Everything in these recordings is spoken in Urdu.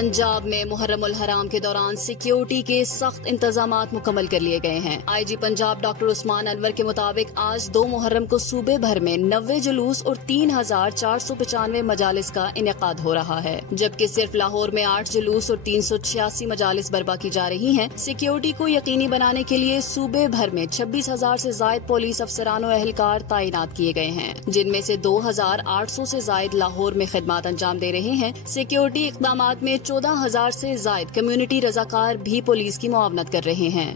پنجاب میں محرم الحرام کے دوران سیکیورٹی کے سخت انتظامات مکمل کر لیے گئے ہیں۔ آئی جی پنجاب ڈاکٹر عثمان انور کے مطابق آج 2 محرم کو صوبے بھر میں 90 جلوس اور 3495 مجالس کا انعقاد ہو رہا ہے، جبکہ صرف لاہور میں 8 جلوس اور 386 مجالس برپا کی جا رہی ہیں۔ سیکیورٹی کو یقینی بنانے کے لیے صوبے بھر میں 26,000 سے زائد پولیس افسران و اہلکار تعینات کیے گئے ہیں، جن میں سے 2,800 سے زائد لاہور میں خدمات انجام دے رہے ہیں۔ سیکیورٹی اقدامات میں 14,000 سے زائد کمیونٹی رضاکار بھی پولیس کی معاونت کر رہے ہیں۔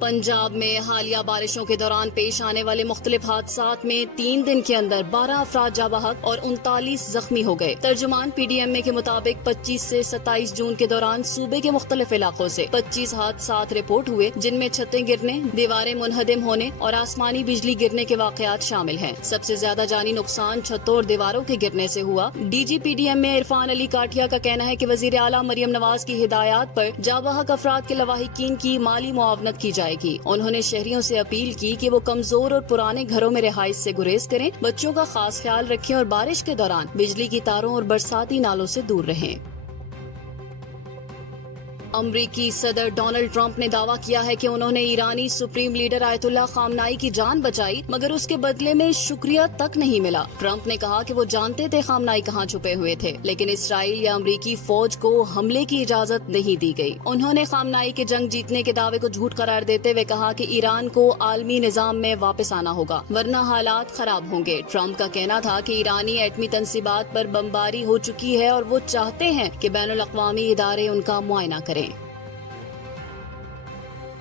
پنجاب میں حالیہ بارشوں کے دوران پیش آنے والے مختلف حادثات میں 3 دن کے اندر 12 افراد جاں بحق اور 39 زخمی ہو گئے۔ ترجمان پی ڈی ایم اے کے مطابق 25 سے 27 جون کے دوران صوبے کے مختلف علاقوں سے 25 حادثات رپورٹ ہوئے، جن میں چھتیں گرنے، دیواریں منہدم ہونے اور آسمانی بجلی گرنے کے واقعات شامل ہیں۔ سب سے زیادہ جانی نقصان چھتوں اور دیواروں کے گرنے سے ہوا۔ D G P D M A Irfan Ali Kathia کا کہنا ہے کہ وزیر اعلیٰ مریم نواز کی ہدایات پر جاں بحق افراد کے لواحقین کی مالی معاونت کی جائے گی۔ انہوں نے شہریوں سے اپیل کی کہ وہ کمزور اور پرانے گھروں میں رہائش سے گریز کریں، بچوں کا خاص خیال رکھیں اور بارش کے دوران بجلی کی تاروں اور برساتی نالوں سے دور رہیں۔ امریکی صدر ڈونلڈ ٹرمپ نے دعویٰ کیا ہے کہ انہوں نے ایرانی سپریم لیڈر آیت اللہ خامنائی کی جان بچائی، مگر اس کے بدلے میں شکریہ تک نہیں ملا۔ ٹرمپ نے کہا کہ وہ جانتے تھے خامنائی کہاں چھپے ہوئے تھے، لیکن اسرائیل یا امریکی فوج کو حملے کی اجازت نہیں دی گئی۔ انہوں نے خامنائی کے جنگ جیتنے کے دعوے کو جھوٹ قرار دیتے ہوئے کہا کہ ایران کو عالمی نظام میں واپس آنا ہوگا، ورنہ حالات خراب ہوں گے۔ ٹرمپ کا کہنا تھا کہ ایرانی ایٹمی تنصیبات پر بمباری ہو چکی ہے اور وہ چاہتے ہیں کہ بین الاقوامی ادارے ان کا معائنہ کریں۔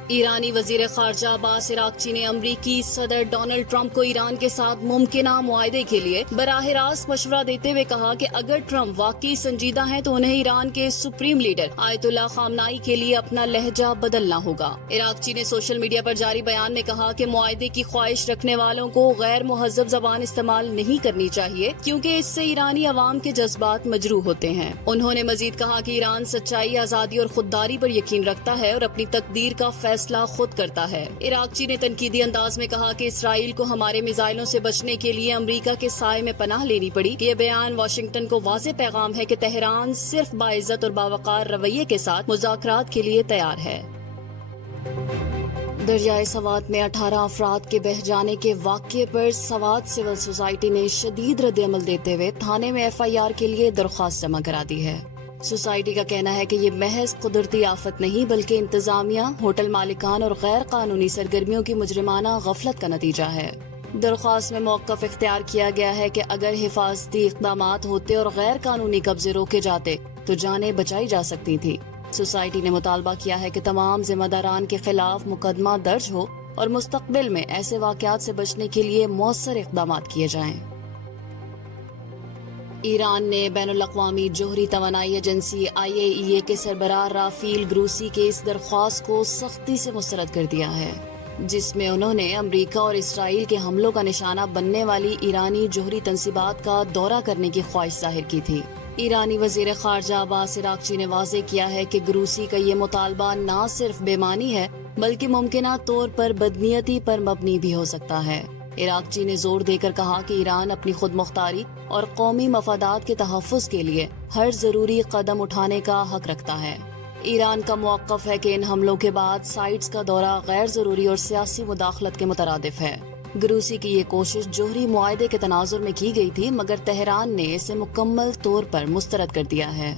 ایرانی وزیر خارجہ عباس عراقچی نے امریکی صدر ڈونلڈ ٹرمپ کو ایران کے ساتھ ممکنہ معاہدے کے لیے براہ راست مشورہ دیتے ہوئے کہا کہ اگر ٹرمپ واقعی سنجیدہ ہیں تو انہیں ایران کے سپریم لیڈر آیت اللہ خامنائی کے لیے اپنا لہجہ بدلنا ہوگا۔ عراقچی نے سوشل میڈیا پر جاری بیان میں کہا کہ معاہدے کی خواہش رکھنے والوں کو غیر مہذب زبان استعمال نہیں کرنی چاہیے، کیونکہ اس سے ایرانی عوام کے جذبات مجروح ہوتے ہیں۔ انہوں نے مزید کہا کہ ایران سچائی، آزادی اور خودداری پر یقین رکھتا ہے اور اپنی تقدیر کا فیصلہ خود کرتا ہے۔ عراقچی نے تنقیدی انداز میں کہا کہ اسرائیل کو ہمارے میزائلوں سے بچنے کے لیے امریکہ کے سائے میں پناہ لینی پڑی۔ یہ بیان واشنگٹن کو واضح پیغام ہے کہ تہران صرف باعزت اور باوقار رویے کے ساتھ مذاکرات کے لیے تیار ہے۔ دریائے سوات میں 18 افراد کے بہہ جانے کے واقعے پر سوات سول سوسائٹی نے شدید رد عمل دیتے ہوئے تھانے میں FIR کے لیے درخواست جمع کرا دی ہے۔ سوسائٹی کا کہنا ہے کہ یہ محض قدرتی آفت نہیں بلکہ انتظامیہ، ہوٹل مالکان اور غیر قانونی سرگرمیوں کی مجرمانہ غفلت کا نتیجہ ہے۔ درخواست میں موقف اختیار کیا گیا ہے کہ اگر حفاظتی اقدامات ہوتے اور غیر قانونی قبضے روکے جاتے تو جانیں بچائی جا سکتی تھی۔ سوسائٹی نے مطالبہ کیا ہے کہ تمام ذمہ داران کے خلاف مقدمہ درج ہو اور مستقبل میں ایسے واقعات سے بچنے کے لیے مؤثر اقدامات کیے جائیں۔ ایران نے بین الاقوامی جوہری توانائی ایجنسی IAEA کے سربراہ رافیل گروسی کے اس درخواست کو سختی سے مسترد کر دیا ہے، جس میں انہوں نے امریکہ اور اسرائیل کے حملوں کا نشانہ بننے والی ایرانی جوہری تنصیبات کا دورہ کرنے کی خواہش ظاہر کی تھی۔ ایرانی وزیر خارجہ عباس عراقچی نے واضح کیا ہے کہ گروسی کا یہ مطالبہ نہ صرف بے معنی ہے بلکہ ممکنہ طور پر بدنیتی پر مبنی بھی ہو سکتا ہے۔ عراقچی نے زور دے کر کہا کہ ایران اپنی خود مختاری اور قومی مفادات کے تحفظ کے لیے ہر ضروری قدم اٹھانے کا حق رکھتا ہے۔ ایران کا موقف ہے کہ ان حملوں کے بعد سائٹس کا دورہ غیر ضروری اور سیاسی مداخلت کے مترادف ہے۔ گروسی کی یہ کوشش جوہری معاہدے کے تناظر میں کی گئی تھی، مگر تہران نے اسے مکمل طور پر مسترد کر دیا ہے۔